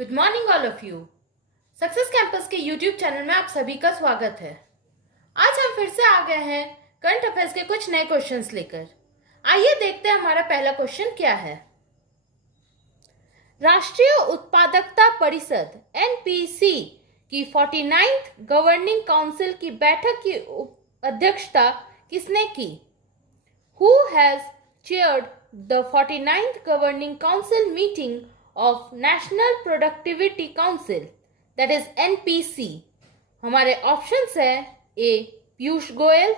Good morning all of you. Success campus के YouTube channel में आप सभी का स्वागत है। आज हम फिर से आ गए हैं करंट अफेयर्स के कुछ नए क्वेश्चंस लेकर। आइए देखते हैं हमारा पहला क्वेश्चन क्या है। राष्ट्रीय उत्पादकता परिषद एनपीसी की 49th गवर्निंग काउंसिल की बैठक की अध्यक्षता किसने की? Who has chaired the 49th governing council meeting of National Productivity Council, that is NPC? हमारे ऑप्शंस है ए पीयूष गोयल,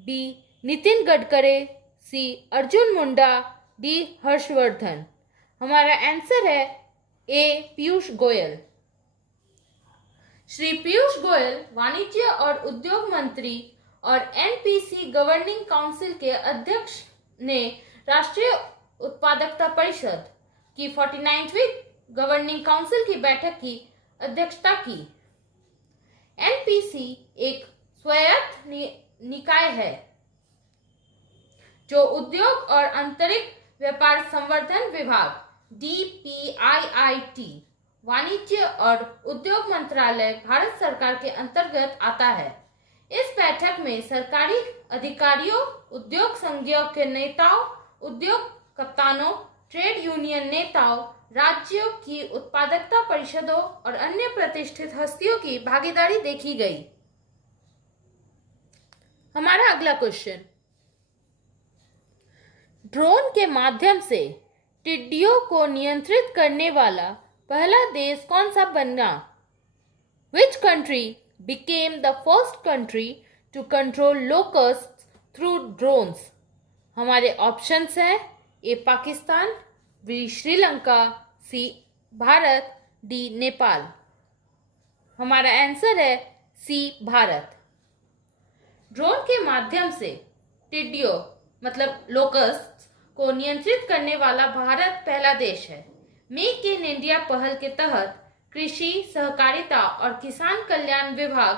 बी नितिन गडकरी, सी अर्जुन मुंडा, डी हर्षवर्धन। हमारा आंसर है ए पीयूष गोयल। श्री पीयूष गोयल वाणिज्य और उद्योग मंत्री और एनपीसी गवर्निंग काउंसिल के अध्यक्ष ने राष्ट्रीय उत्पादकता परिषद की 49वीं गवर्निंग काउंसिल की बैठक की अध्यक्षता की। एनपीसी एक स्वायत्त निकाय है जो उद्योग और आंतरिक व्यापार संवर्धन विभाग डीपीआईआईटी, वाणिज्य और उद्योग मंत्रालय भारत सरकार के अंतर्गत आता है। इस बैठक में सरकारी अधिकारियों, उद्योग संघों के नेताओं, उद्योग कप्तानों, ट्रेड यूनियन नेताओं, राज्यों की उत्पादकता परिषदों और अन्य प्रतिष्ठित हस्तियों की भागीदारी देखी गई। हमारा अगला क्वेश्चन, ड्रोन के माध्यम से टिड्डियों को नियंत्रित करने वाला पहला देश कौन सा बना? Which country became the first country to control locusts through drones? हमारे ऑप्शंस हैं ए पाकिस्तान, बी श्रीलंका, सी भारत, डी नेपाल। हमारा आंसर है सी भारत। ड्रोन के माध्यम से टिड्डियों मतलब लोकस्ट को नियंत्रित करने वाला भारत पहला देश है। मेक इन इंडिया पहल के तहत कृषि, सहकारिता और किसान कल्याण विभाग,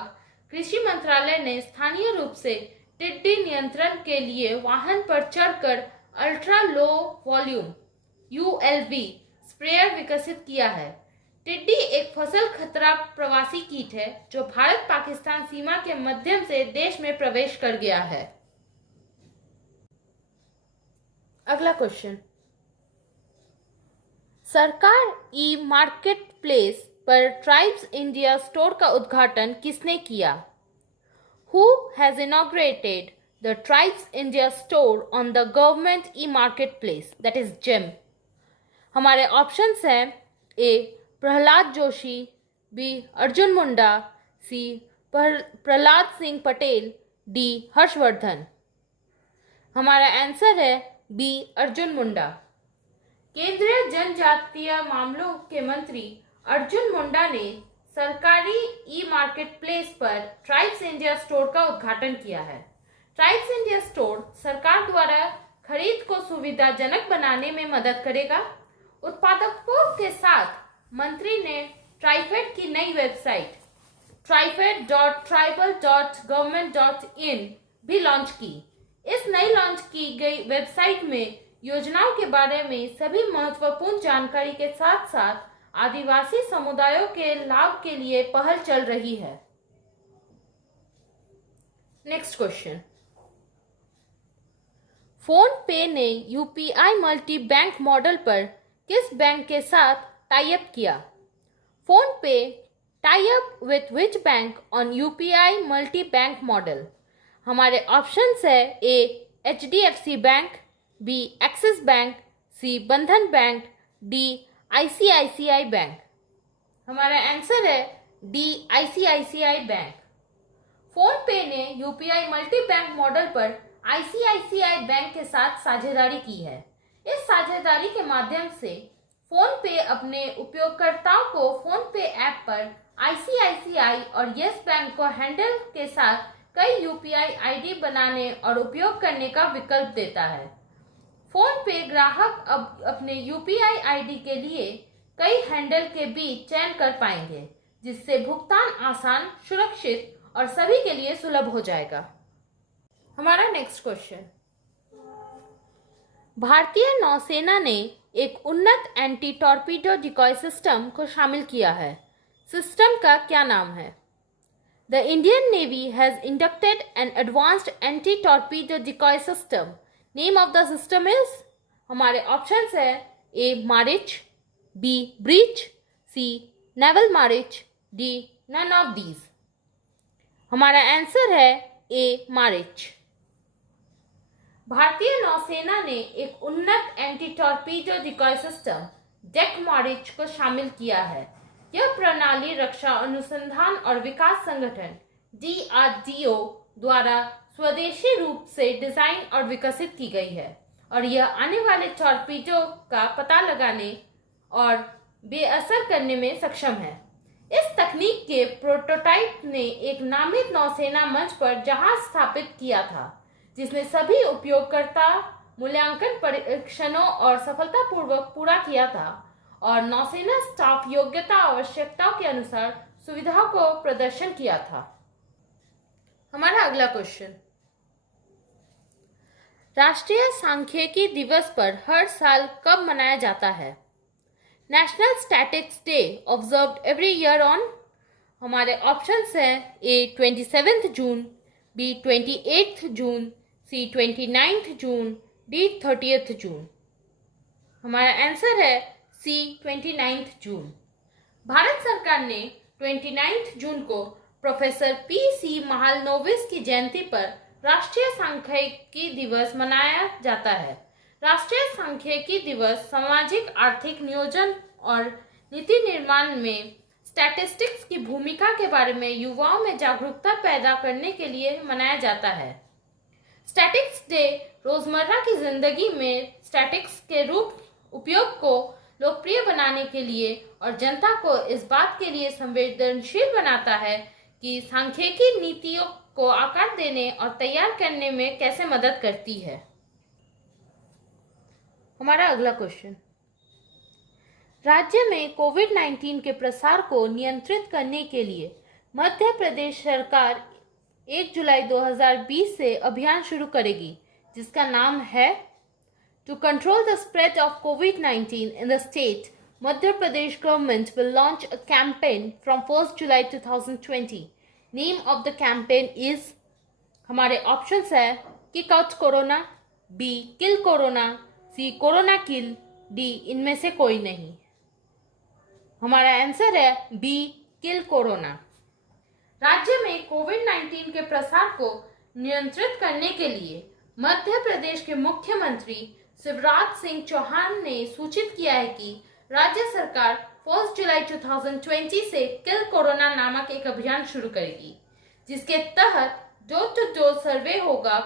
कृषि मंत्रालय ने स्थानीय रूप से टिड्डी नियंत्रण के लिए वाहन पर चढ़कर अल्ट्रा लो वॉल्यूम यूएलवी स्प्रेयर विकसित किया है। टिड्डी एक फसल खतरा प्रवासी कीट है जो भारत पाकिस्तान सीमा के माध्यम से देश में प्रवेश कर गया है। अगला क्वेश्चन, सरकार ई मार्केट प्लेस पर ट्राइब्स इंडिया स्टोर का उद्घाटन किसने किया? Who has inaugurated the Tribes India store on the government e-marketplace, that is GeM? हमारे ऑप्शंस हैं ए प्रहलाद जोशी, बी अर्जुन मुंडा, सी प्रहलाद सिंह पटेल, डी हर्षवर्धन। हमारा आंसर है बी अर्जुन मुंडा। केंद्रीय जनजातीय मामलों के मंत्री अर्जुन मुंडा ने सरकारी ई मार्केट प्लेस पर ट्राइब्स इंडिया स्टोर का उद्घाटन किया है। ट्राइब्स इंडिया स्टोर सरकार द्वारा खरीद को सुविधाजनक बनाने में मदद करेगा। उत्पादकों के साथ मंत्री ने ट्राइफेड की नई वेबसाइट trifed.tribal.government.in भी लॉन्च की। इस नई लॉन्च की गई वेबसाइट में योजनाओं के बारे में सभी महत्वपूर्ण जानकारी के साथ साथ आदिवासी समुदायों के लाभ के लिए पहल चल रही है। नेक्स्ट क्वेश्चन, फोन पे ने यूपीआई मल्टी बैंक मॉडल पर किस बैंक के साथ टाई अप किया? PhonePe tie up with which bank on UPI multi bank model? हमारे ऑप्शंस है A HDFC bank, B Axis bank, C Bandhan bank, D ICICI bank. हमारा answer है D ICICI bank. PhonePe ने UPI multi bank model पर ICICI bank के साथ साझेदारी की है। इस साझेदारी के माध्यम से फोन पे अपने उपयोगकर्ताओं को फोन पे ऐप पर आईसीआईसीआई और येस बैंक को हैंडल के साथ कई यूपीआई आईडी बनाने और उपयोग करने का विकल्प देता है। फोन पे ग्राहक अब अपने यूपीआई आईडी के लिए कई हैंडल के बीच चयन कर पाएंगे, जिससे भुगतान आसान, सुरक्षित और सभी के लिए सुलभ हो जाएगा। हमारा नेक्स्ट क्वेश्चन, भारतीय नौसेना ने एक उन्नत एंटी टॉर्पीडो डिकॉय सिस्टम को शामिल किया है। सिस्टम का क्या नाम है? The Indian Navy has inducted an advanced anti-torpedo decoy system. Name of the system is? हमारे ऑप्शंस है A. Marich, B. Breach, C. Naval Marich, D. None of these. हमारा आंसर है A. Marich. भारतीय नौसेना ने एक उन्नत anti torpedo decoy system deck Maareech को शामिल किया है। यह प्रणाली रक्षा अनुसंधान और विकास संगठन DRDO द्वारा स्वदेशी रूप से डिजाइन और विकसित की गई है और यह आने वाले टॉर्पीडो का पता लगाने और बेअसर करने में सक्षम है। इस तकनीक के प्रोटोटाइप ने एक नामित नौसेना मंच पर जहाज स्थापित किया था, जिसने सभी उपयोगकर्ता मूल्यांकन परीक्षणों और सफलतापूर्वक पूरा किया था और नौसेना स्टाफ योग्यता आवश्यकताओं के अनुसार सुविधाओं को प्रदर्शन किया था। हमारा अगला क्वेश्चन, राष्ट्रीय सांख्यिकी दिवस पर हर साल कब मनाया जाता है? National statics day observed every year on? हमारे ऑप्शंस हैं A. 27 June, B. 28 June, C. 29 June, D. 30 जून। हमारा आंसर है C. 29 जून। भारत सरकार ने 29 जून को प्रोफेसर P.C. महालनोबिस की जयंती पर राष्ट्रीय सांख्यिकी दिवस मनाया जाता है। राष्ट्रीय सांख्यिकी दिवस सामाजिक आर्थिक नियोजन और नीति निर्माण में स्टैटिस्टिक्स की भूमिका के बारे में युवाओं में जागरूकता पैदा करने के लिए मनाया जाता है। स्टैटिक्स डे रोजमर्रा की जिंदगी में स्टैटिक्स के उपयोग को लोकप्रिय बनाने के लिए और जनता को इस बात के लिए संवेदनशील बनाता है कि सांख्यिकी नीतियों को आकार देने और तैयार करने में कैसे मदद करती है। हमारा अगला क्वेश्चन, राज्य में कोविड-19 के प्रसार को नियंत्रित करने के लिए मध्य प्रदेश सरकार 1 जुलाई 2020 से अभियान शुरू करेगी, जिसका नाम है To control the spread of COVID-19 in the state, Madhya Pradesh government will launch a campaign from 1st July 2020. Name of the campaign is? हमारे ऑप्शंस है Kick Out Corona, B. Kill Corona, C. Corona Kill, D. इनमें से कोई नहीं। हमारा answer है B. Kill Corona। राज्य में कोविड-19 के प्रसार को नियंत्रित करने के लिए मध्य प्रदेश के मुख्यमंत्री शिवराज सिंह चौहान ने सूचित किया है कि राज्य सरकार 1 जुलाई 2020 से किल कोरोना नामक एक अभियान शुरू करेगी, जिसके तहत डोर टू डोर सर्वे होगा।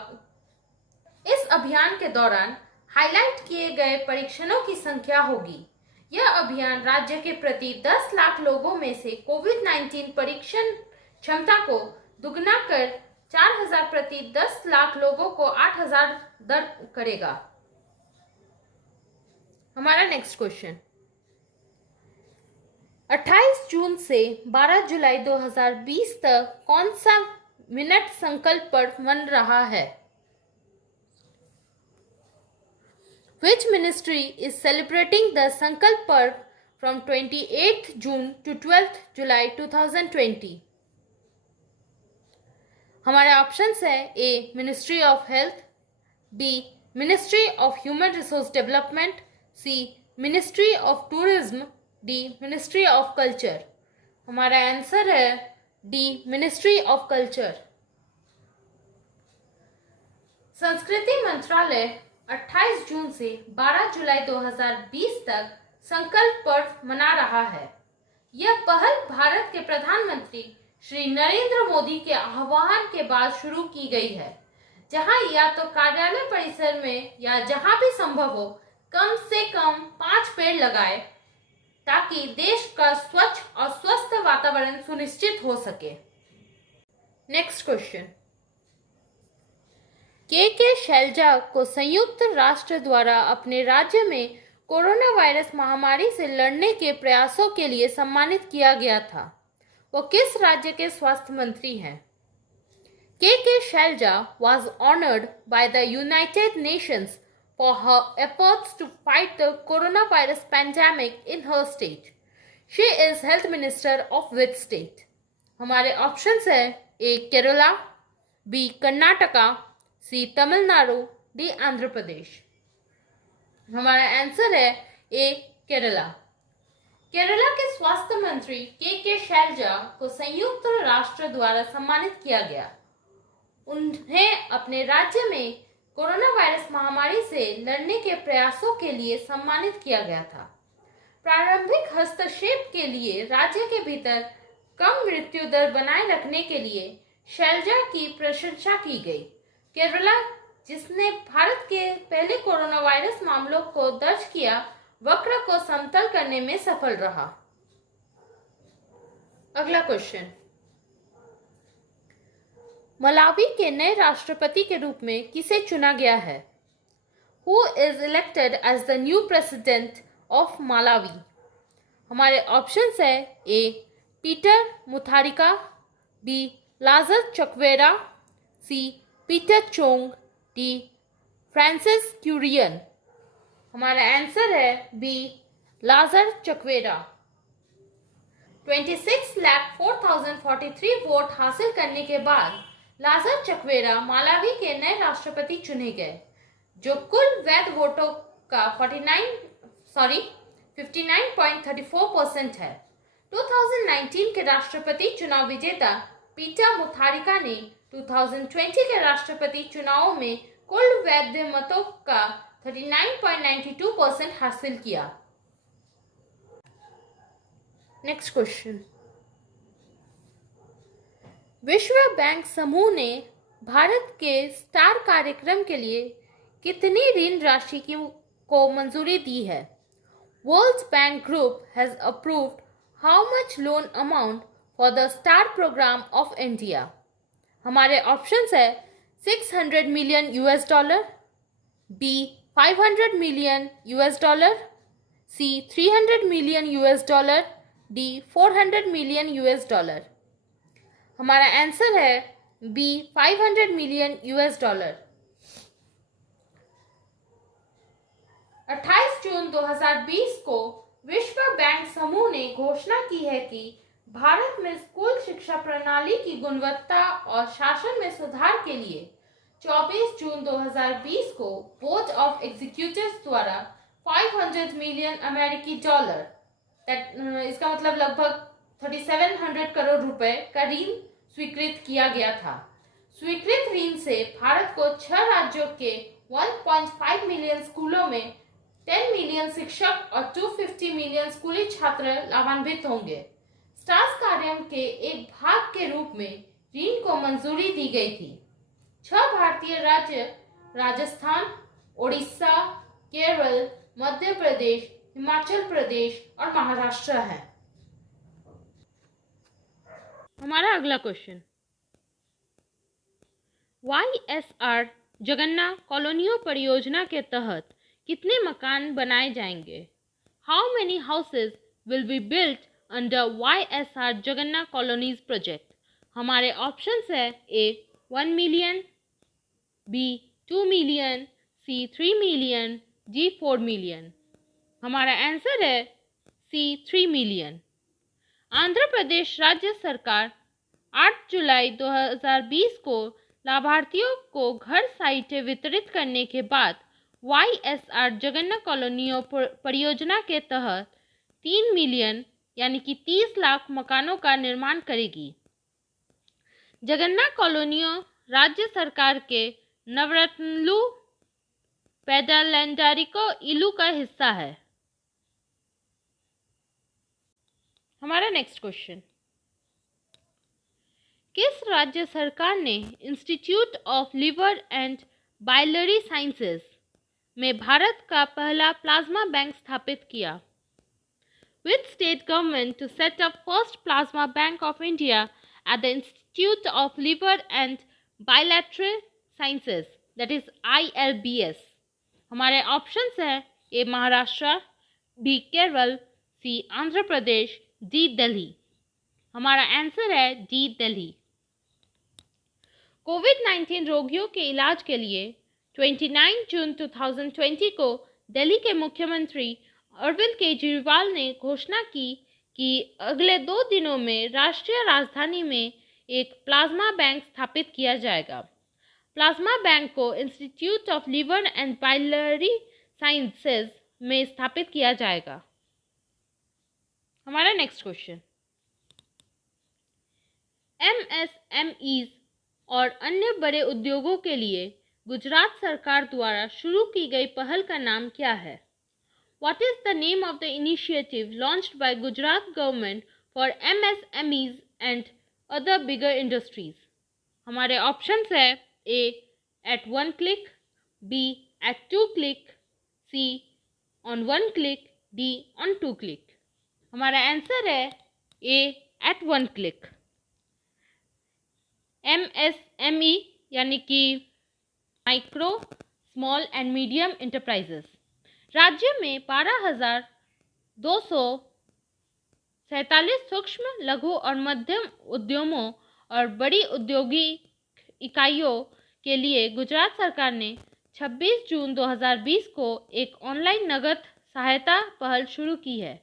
इस अभियान के दौरान हाईलाइट किए गए परीक्षणों की संख्या होगी। यह अभियान राज्य के प्रति 10 लाख लोगों में से कोविड-19 परीक्षण क्षमता को दुगना कर 4,000 प्रति 10 लाख लोगों को 8,000 दर करेगा। हमारा नेक्स्ट क्वेश्चन, 28 जून से 12 जुलाई 2020 तक कौन सा मिनट संकल्प पर्व मन रहा है? Which ministry is celebrating the Sankalp Parv from 28th June to 12th July 2020? हमारे ऑप्शंस है A. Ministry of Health, B. Ministry of Human Resource Development, C. Ministry of Tourism, D. Ministry of Culture। हमारा answer है D. Ministry of Culture। संस्कृति मंत्रालय 28 जून से 12 जुलाई 2020 तक संकल्प पर्व मना रहा है। यह पहल भारत के प्रधानमंत्री श्री नरेंद्र मोदी के आह्वान के बाद शुरू की गई है, जहां या तो कार्यालय परिसर में या जहां भी संभव हो कम से कम 5 पेड़ लगाए, ताकि देश का स्वच्छ और स्वस्थ वातावरण सुनिश्चित हो सके। नेक्स्ट क्वेश्चन, के शैलजा को संयुक्त राष्ट्र द्वारा अपने राज्य में कोरोना वायरस महामारी से लड़ने के प्रयासों के लिए सम्मानित किया गया था। वो किस राज्य के स्वास्थ्य मंत्री हैं? के Selja was honored by the United Nations for her efforts to fight the coronavirus pandemic in her state. She is Health Minister of which state? हमारे ऑप्शंस है ए केरला, बी कर्नाटका, सी तमिलनाडु, डी आंध्र प्रदेश। हमारा आंसर है ए केरला। केरला के स्वास्थ्य मंत्री के शैलजा को संयुक्त राष्ट्र द्वारा सम्मानित किया गया। उन्हें अपने राज्य में कोरोना वायरस महामारी से लड़ने के प्रयासों के लिए सम्मानित किया गया था। प्रारंभिक हस्तक्षेप के लिए राज्य के भीतर कम मृत्यु दर बनाए रखने के लिए शैलजा की प्रशंसा की गई। केरला, जिसने भारत के पहले कोरोना वायरस मामलों को दर्ज किया, वक्र को समतल करने में सफल रहा। अगला क्वेश्चन, मलावी के नए राष्ट्रपति के रूप में किसे चुना गया है? Who is elected as the new president of Malawi? हमारे ऑप्शंस है ए Peter Mutharika, B Lazarus Chakwera, सी पीटर चोंग, डी फ्रांसिस क्यूरियन। हमारा आंसर है बी लाजर चकवेरा। 26,04,043 वोट हासिल करने के बाद लाजर चकवेरा मालावी के नए राष्ट्रपति चुने गए, जो कुल वैध वोटों का 59.34% है। 2019 के राष्ट्रपति चुनाव विजेता पीटर मुथारिका ने 2020 के राष्ट्रपति चुनावों में कुल वैध मतों का 39.92% हासिल किया। नेक्स्ट क्वेश्चन, विश्व बैंक समूह ने भारत के स्टार कार्यक्रम के लिए कितनी ऋण राशि को मंजूरी दी है? World Bank group has approved how much loan amount for the star programme of India? हमारे ऑप्शंस है 600 million $, B 500 million $, C 300 million $, D 400 million $। हमारा आंसर है बी 500 मिलियन $। 28 जून 2020 को विश्व बैंक समूह ने घोषणा की है कि भारत में स्कूल शिक्षा प्रणाली की गुणवत्ता और शासन में सुधार के लिए 24 जून 2020 को बोर्ड ऑफ एग्जीक्यूटिव्स द्वारा 500 मिलियन अमेरिकी डॉलर, इसका मतलब लगभग 3700 करोड़ रुपए का ऋण स्वीकृत किया गया था। स्वीकृत ऋण से भारत को 6 राज्यों के 1.5 मिलियन स्कूलों में 10 मिलियन शिक्षक और 250 मिलियन स्कूली छात्र लाभान्वित होंगे। स्टार्स कार्यक्रम के एक भाग के रूप में ऋण को मंजूरी दी गई थी। 6 भारतीय राज्य राजस्थान, ओडिशा, केरल, मध्य प्रदेश, हिमाचल प्रदेश और महाराष्ट्र है। हमारा अगला क्वेश्चन, YSR जगन्ना कॉलोनियों परियोजना के तहत कितने मकान बनाए जाएंगे? How many houses will be built under YSR Jagananna colonies project? हमारे ऑप्शंस है A 1 million, B 2 million, C 3 million, D 4 million. हमारा आंसर है सी 3 मिलियन। आंध्र प्रदेश राज्य सरकार 8 जुलाई 2020 को लाभार्थियों को घर साइटें वितरित करने के बाद YSR जगन्ना कॉलोनियों परियोजना के तहत 3 मिलियन यानी कि 30 लाख मकानों का निर्माण करेगी। जगन्ना कॉलोनियों राज्य सरकार के नवरत्नलू पेडालेंडारिको इलू का हिस्सा है। हमारा नेक्स्ट क्वेश्चन, किस राज्य सरकार ने institute of liver and biliary sciences में भारत का पहला प्लाज्मा बैंक स्थापित किया? Which state government to set up first plasma bank of India at the Institute of Liver and Bilateral Sciences, that is ILBS? हमारे ऑप्शंस है ए Maharashtra, B Kerala, सी Andhra Pradesh, D Delhi. हमारा answer है D Delhi. कोविड-19 रोगियों के इलाज के लिए 29 जून 2020 को दिल्ली के मुख्यमंत्री अरविंद केजरीवाल ने घोषणा की कि अगले 2 दिनों में राष्ट्रीय राजधानी में एक प्लाज्मा बैंक स्थापित किया जाएगा। प्लाज्मा बैंक को institute of liver and biliary sciences में स्थापित किया जाएगा। हमारा नेक्स्ट क्वेश्चन, MSMEs और अन्य बड़े उद्योगों के लिए गुजरात सरकार द्वारा शुरू की गई पहल का नाम क्या है? What is the name of the initiative launched by Gujarat government for MSMEs and other bigger industries? हमारे ऑप्शंस है A at 1 click, B at 2 click, C on 1 click, D on 2 click। हमारा आंसर है A at 1 click। MSME यानी कि micro small and medium enterprises. राज्य में 12,247 सूक्ष्म, लघु और मध्यम उद्यमों और बड़ी औद्योगिक इकाइयों के लिए गुजरात सरकार ने 26 जून 2020 को एक ऑनलाइन नगद सहायता पहल शुरू की है।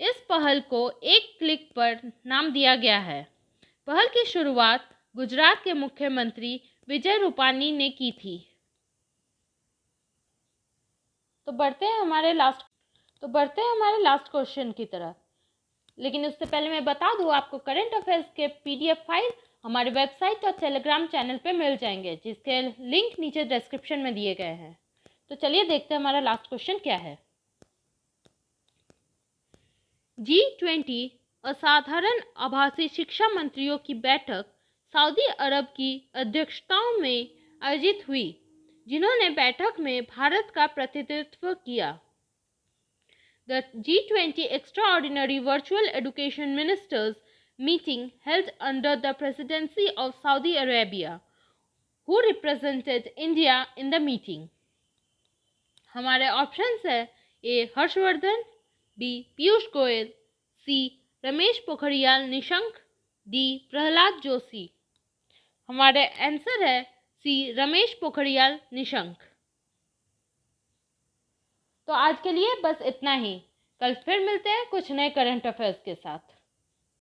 इस पहल को 1 क्लिक पर नाम दिया गया है। पहल की शुरुआत गुजरात के मुख्यमंत्री विजय रूपानी ने की थी। तो बढ़ते हैं हमारे लास्ट क्वेश्चन की तरफ। लेकिन उससे पहले मैं बता दूं, आपको करंट अफेयर्स के PDF फाइल हमारे वेबसाइट और टेलीग्राम चैनल पे मिल जाएंगे, जिसके लिंक नीचे डिस्क्रिप्शन में दिए गए हैं। तो चलिए देखते हैं हमारा लास्ट क्वेश्चन क्या है। G20 असाधारण आभासी शिक्षा मंत्रियों की बैठक सऊदी अरब की अध्यक्षताओं में आयोजित हुई, जिन्होंने बैठक में भारत का प्रतिनिधित्व किया। The G20 Extraordinary Virtual Education Ministers meeting held under the presidency of Saudi Arabia, who represented India in the meeting। हमारे ऑप्शंस है A Harshvardhan, B Piyush Goyal, C Ramesh Pokhriyal Nishank, D Prahlad Joshi. हमारे आंसर है C रमेश पोखरियाल निशंक। तो आज के लिए बस इतना ही। कल फिर मिलते हैं कुछ नए करंट अफेयर्स के साथ।